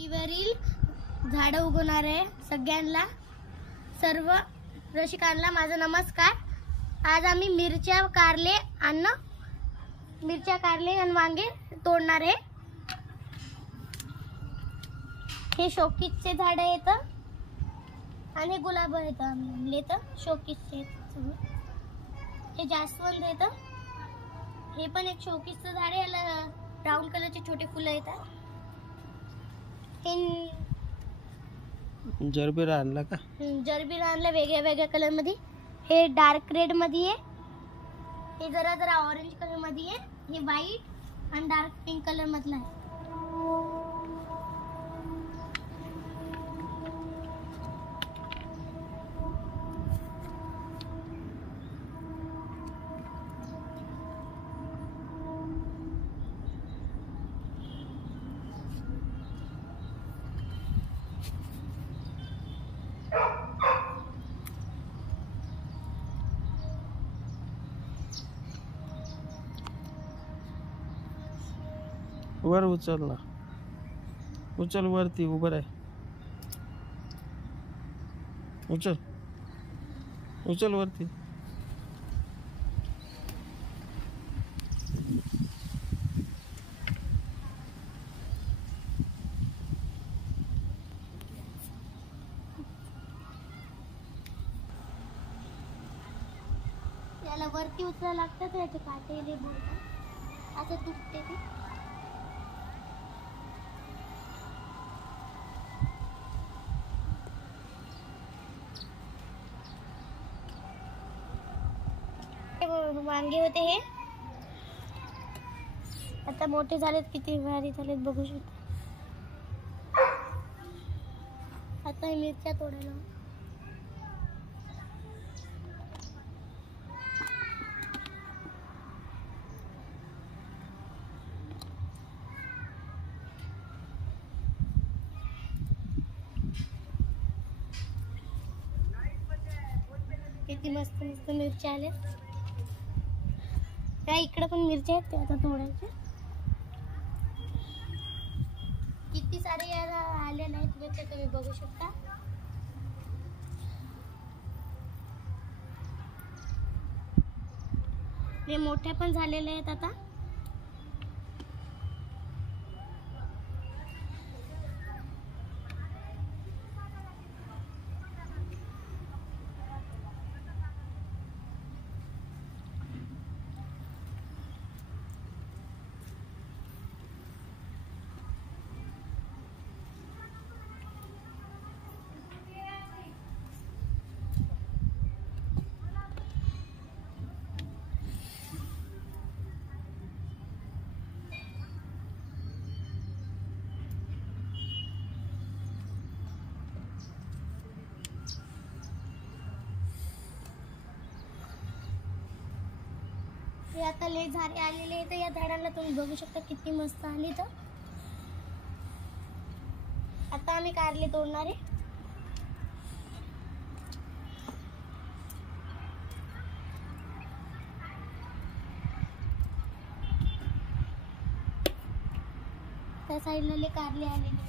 वरील झाडं उगवणारे सगळ्यांना सर्व रसिकांना माझा नमस्कार। आज आम्ही मिरच्या कारले आणि वांगे तोडणार आहे। हे शोकीचे झाड आहेत आणि गुलाब आहेत आमले तर शोकीचे हे जास्वंद आहेत। हे पण एक शोकीचं झाड आहे, याला ब्राउन कलरचे छोटे फुलं येतात। जरबेरा आणला का? जरबेरा आणला वेगळ्या वेगळ्या कलर मध्ये। हे डार्क रेड मध्ये आहे, हे जरा जरा ऑरेंज कलर मध्ये आहे, हे व्हाईट आणि डार्क पिंक कलर मधला आहे। वर उचल ना, उचल वरती उभं आहे, उचल उचल वरती। याला वरती उचलायला लागतं, त्याचे काटे लय बोलतात, असं तुटते ते। वांगे होते हे, आता मोठे झालेत, किती भारी झालेत बघू शकता। आता हे मिरच्या तोडायला किती मस्त मस्त मिरच्या आल्यात। त्या इकडे पण मिरच्या आहेत, त्या आता तोडायच्या। किती सारे याला आलेले आहेत मिरच्या, तुम्ही बघू शकता। हे मोठे पण झालेले आहेत आता। हे आता लय झाडे आलेले आहेत, या झाडाला तुम्ही बघू शकता किती मस्त आली। तर आता आम्ही कारले तोडणार आहे। त्या साईडला लय कारले आलेले आहेत।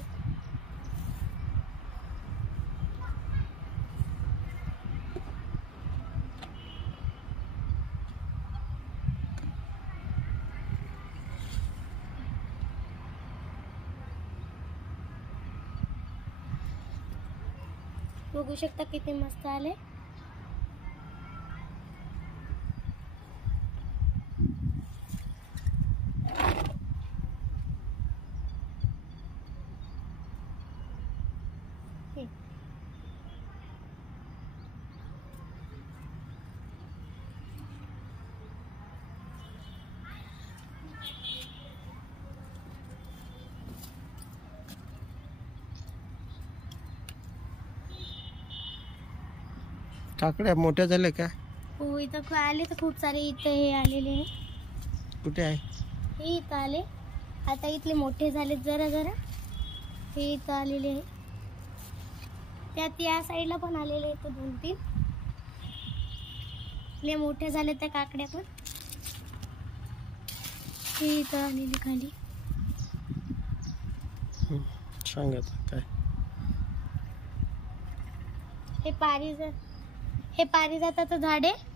बघू शकता किती मस्त आले। काकड्या मोठ्या झाल्या का? हो, इथं आले तर खूप सारे इथे हे आलेले आहे। कुठे आहे? हे इथं आले, आता इथले मोठे झाले जरा जरा, हे इथं आलेले आहे। त्यात या साईडला पण आलेले आहेत 2-3, लय मोठे झाले त्या काकड्या पण। हे इथं आलेले खाली। सांग आता काय. हे पारिजाताचं झाड आहे.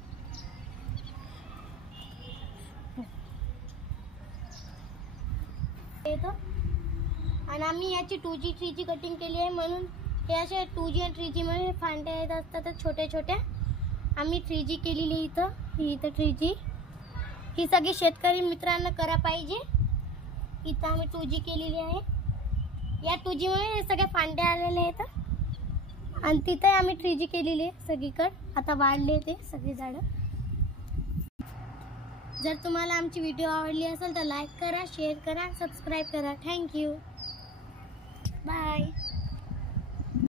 आणि आम्ही याची 2G 3G कटिंग केली आहे, म्हणून हे असे 2G आणि 3G मध्ये फांद्या येत असतात छोट्या छोट्या. आम्ही 3G केलेली इथं 3G. ही सगळी शेतकरी मित्रांना करा पाहिजे. इथं आम्ही 2G केलेली आहे. या 2G मुळे हे सगळ्या फांद्या आलेल्या आहेत. आणि तिथे आम्ही 3G केलेली आहे सगळीकडे. आता वाढले ते सगळी झाडं. जर तुम्हाला आमची व्हिडिओ आवडली असेल तर लाईक करा, शेअर करा, सबस्क्राईब करा. थँक्यू. बाय.